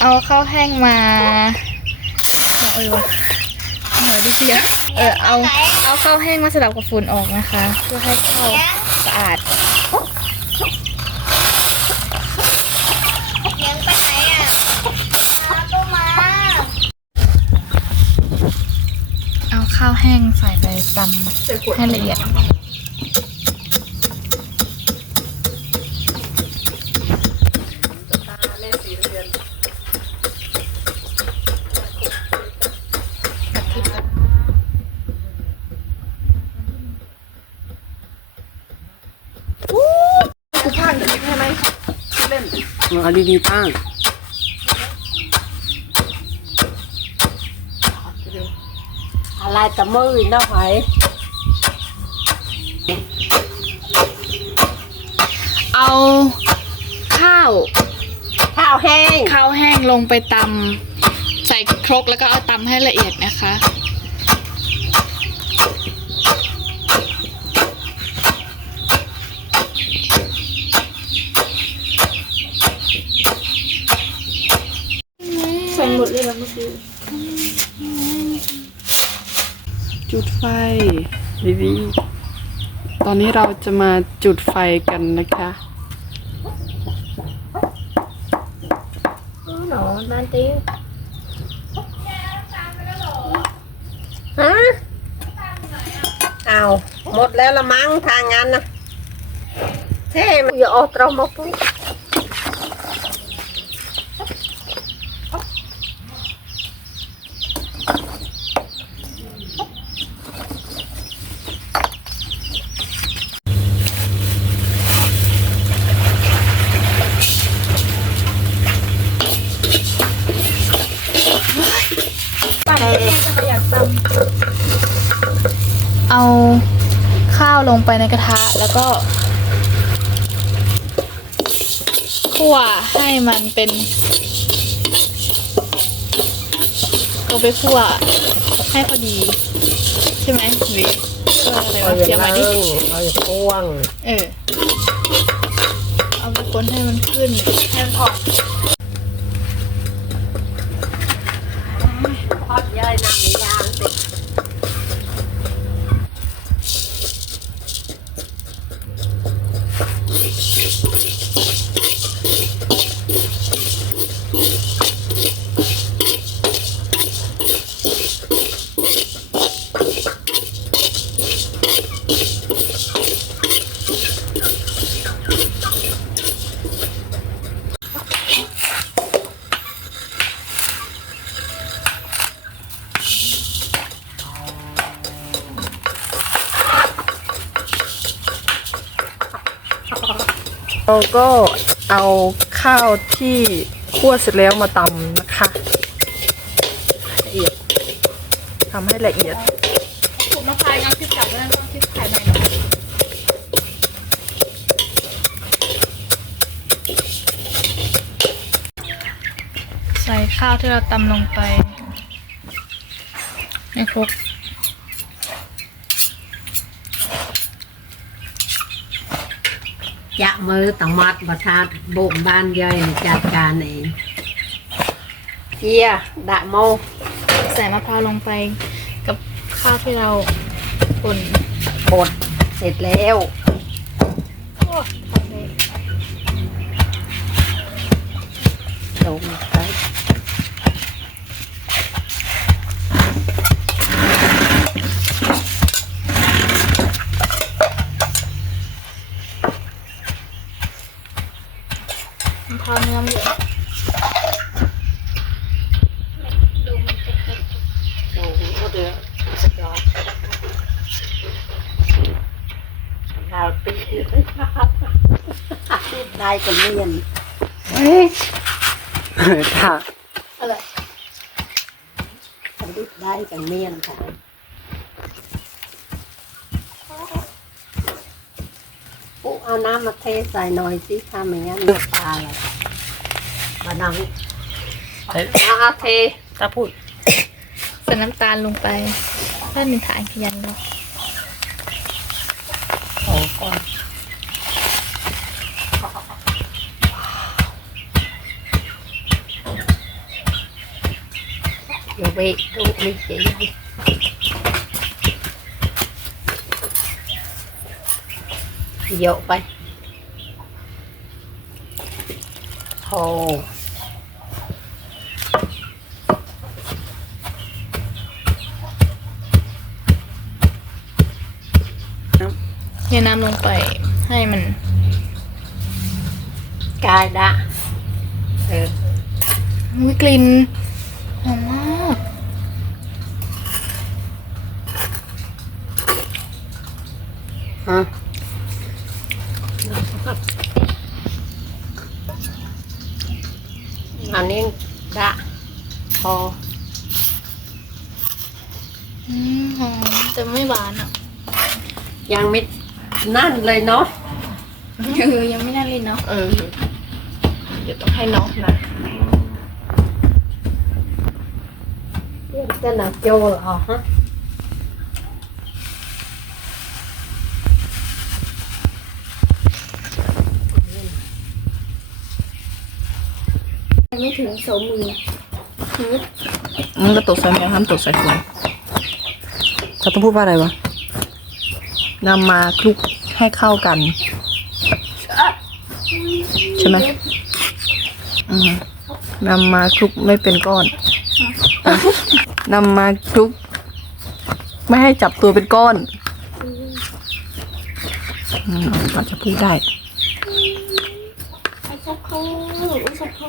เอาข้าวแห้งมาเอาเออวะหน่อยดิเสียเออเอาเอาข้าวแห้งมาสลับกับฝุ่นออกนะคะ เพื่อให้ข้าวสะอาดเลี้ยงไปไหนอะมาก็มา เอาข้าวแห้งใส่ไปตำให้ละเอียด เอาดีๆตั้งอะไรแต่มือเนาะไหเอาข้าว ข้าวแห้งข้าวแห้งลงไปตำใส่ครกแล้วก็เอาตำให้ละเอียดนะคะ ใส่หมดเลยแล้วเมื่อกี้ จุดไฟดีๆตอนนี้เราจะมาจุดไฟกันนะคะหนอนั่นติวฮะเอาหมดแล้วละมั้งทางงั้นนะเท่มันอย่าออกตรมาปุ๊บ เอาข้าวลงไปในกระทะแล้วก็คั่วให้มันเป็นเอาไปคั่วให้พอดี ใช่ไหมหรือเอออะไรเอาวะอย่าเสียงใหม่นั้ดินเอาอย่างพวงเออเอาไปคนให้มันขึ้นให้มันพอง ทอดเย้ยน้ำในยางติด เราก็เอาข้าวที่คั่วเสร็จแล้วมาตำนะคะละเอียดทำให้ละเอียดขูดมะพร้าวยังคิดกลับแล้วต้องคิดไข่ใหม่หน่อยใส่ข้าวที่เราตำลงไปในครก จะมือต้องมัดประทาดบ่มบ้านเย้ยจัดการเองเจียดะโมใส่มะพร้าวลงไปกับข้าวที่เราป่นบดเสร็จแล้วโอ้ทำเลยลงไป มะพร้าวเนื้อมเยอะ ลงก็เดือดสุดยอดเราปี ได้กันเรียนค่ะอะไรทำดิบได้กันเมียนค่ะปุ๊เอาน้ำมาเทใส่หน่อยสิถ้าไม่งั้นเดือดปลาเลยมานังเอาเอาเทถ้าพูดใส่น้ำตาลลงไปเพื่อหนึ่งฐานขยันเราโอ้ก่อน เดี๋ยวไปดูไม่เจ๋งเยอะไปโอ้เทน้ำลงไปให้มันกายดะเออมีกลิ่นหอมมาก ฮะอันนี้ดะพออืมหอมแต่ไม่หวานอะยังไม่นั่นเลยเนาะเออยังไม่น่าเล่นเนาะเออเดี๋ยวต้องให้น้องนะเรียกจะหนักโจเหรอฮะ ไม่ถึงสองมือมึงก็ตกใส่แมวห้ามตกใส่คนเขาต้องพูดว่าอะไรวะนำมาคลุกให้เข้ากัน ใช่ไหมอืมนำมาคลุกไม่เป็นก้อนนำมาคลุก ไม่ให้จับตัวเป็นก้อนอืมเราจะพูดได้ไอ้ชักโคร กไอ้ชักโคร